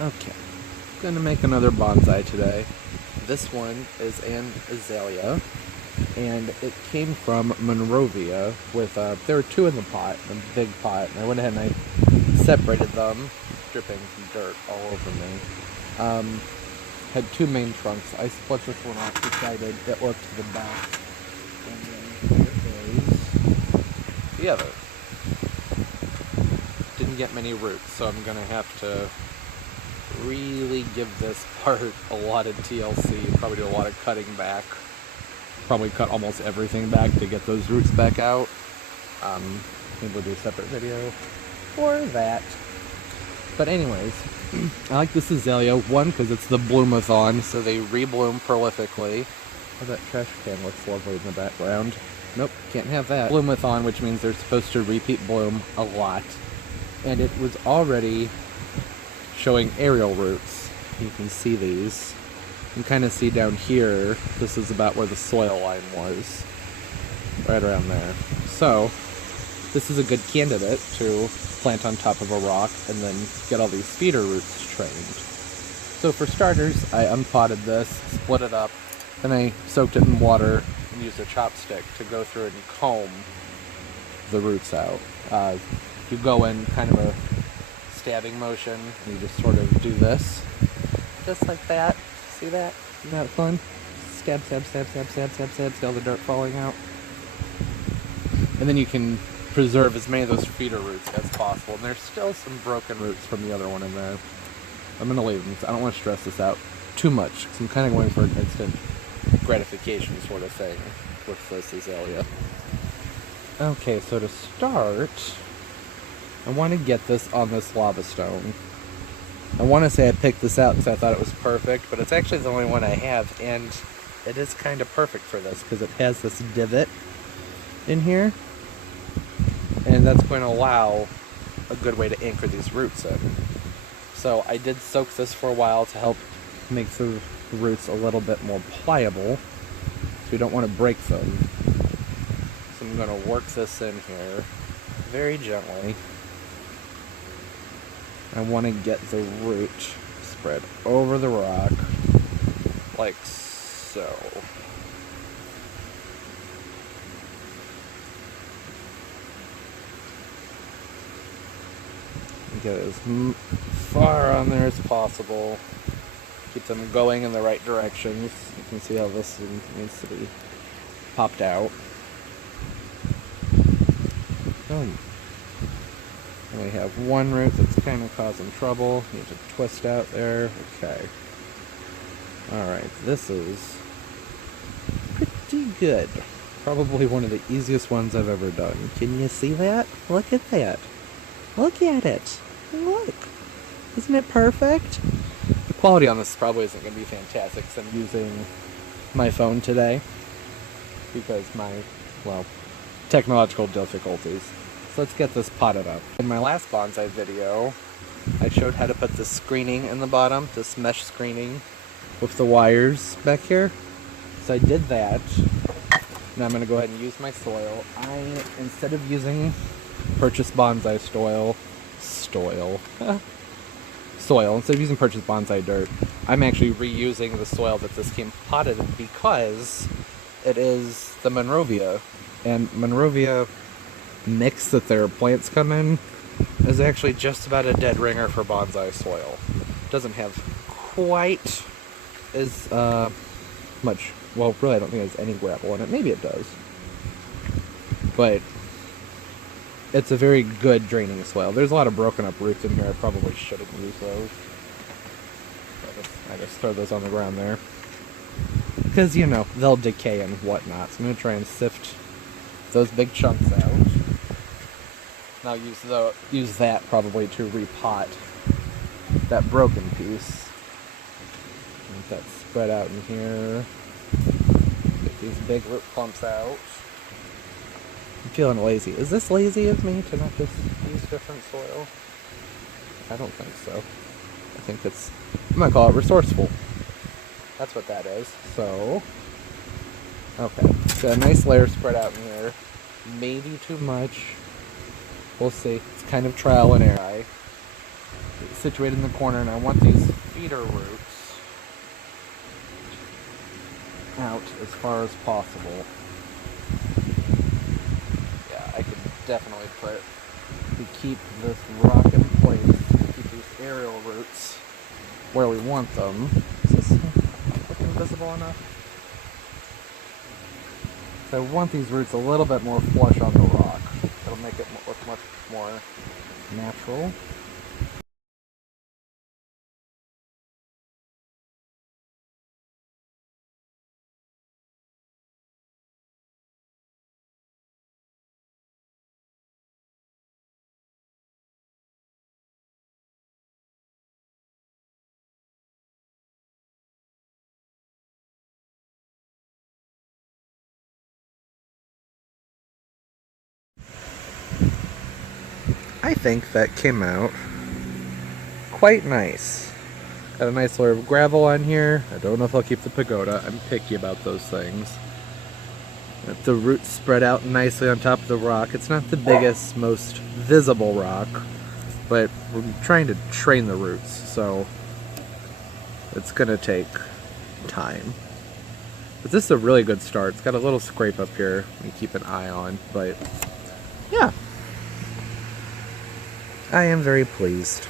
Okay, gonna make another bonsai today. This one is an azalea, and it came from Monrovia with, there were two in the pot, a big pot, and I went ahead and I separated them, dripping some dirt all over me. Had two main trunks. I split this one off, decided it looked the best, and then here is the other. Didn't get many roots, so I'm gonna have to really give this part a lot of TLC, probably do a lot of cutting back, probably cut almost everything back to get those roots back out. Maybe we'll do a separate video for that. But anyways, I like this azalea, one, because it's the bloomathon, so they rebloom prolifically. Oh, that trash can looks lovely in the background. Nope, can't have that. Bloomathon, which means they're supposed to repeat bloom a lot. And it was already showing aerial roots. You can see these. You can kind of see down here, this is about where the soil line was. Right around there. So, this is a good candidate to plant on top of a rock and then get all these feeder roots trained. So for starters, I unpotted this, split it up, then I soaked it in water and used a chopstick to go through and comb the roots out. You go in kind of a stabbing motion, and you just sort of do this, just like that. See that? Isn't that fun? Stab, stab, stab, stab, stab, stab, stab, see all the dirt falling out. And then you can preserve as many of those feeder roots as possible. And there's still some broken roots from the other one in there. I'm going to leave them, because I don't want to stress this out too much, because I'm kind of going for an instant gratification sort of thing with this azalea. Okay, so to start, I want to get this on this lava stone. I want to say I picked this out because I thought it was perfect, but it's actually the only one I have, and it is kind of perfect for this because it has this divot in here, and that's going to allow a good way to anchor these roots in. So I did soak this for a while to help make the roots a little bit more pliable, so we don't want to break them. So I'm going to work this in here very gently. I want to get the root spread over the rock, like so. Get as far on there as possible. Keep them going in the right directions. You can see how this needs to be popped out. Boom. And we have one root that's kind of causing trouble. Need to twist out there. Okay. Alright, this is pretty good. Probably one of the easiest ones I've ever done. Can you see that? Look at that. Look at it. Look. Isn't it perfect? The quality on this probably isn't going to be fantastic because I'm using my phone today. Because my, well, technological difficulties. So let's get this potted up. In my last bonsai video, I showed how to put this screening in the bottom, this mesh screening with the wires back here. So I did that. Now I'm going to go ahead and use my soil. Instead of using purchased bonsai soil, instead of using purchased bonsai dirt, I'm actually reusing the soil that this came potted in because it is the Monrovia. And Monrovia mix that their plants come in is actually just about a dead ringer for bonsai soil. Doesn't have quite as much, well, really I don't think it has any gravel in it. Maybe it does. But it's a very good draining soil. There's a lot of broken up roots in here. I probably shouldn't use those. I just throw those on the ground there. Because, you know, they'll decay and whatnot. So I'm going to try and sift those big chunks out. Now use that probably to repot that broken piece. Let that spread out in here. Get these big root clumps out. I'm feeling lazy. Is this lazy of me to not just use different soil? I don't think so. I think it's, I'm gonna call it resourceful. That's what that is. So, okay. Got a nice layer spread out in here. Maybe too much. We'll see. It's kind of trial and error. situated in the corner, and I want these feeder roots out as far as possible. Yeah, I could definitely we keep this rock in place, keep these aerial roots where we want them. Is this looking visible enough? So I want these roots a little bit more flush on the rock. It'll make it look much more natural. I think that came out quite nice. Got a nice layer of gravel on here. I don't know if I'll keep the pagoda. I'm picky about those things. Let the roots spread out nicely on top of the rock. It's not the biggest, most visible rock, but we're trying to train the roots, so it's gonna take time. But this is a really good start. It's got a little scrape up here we keep an eye on, but yeah. I am very pleased.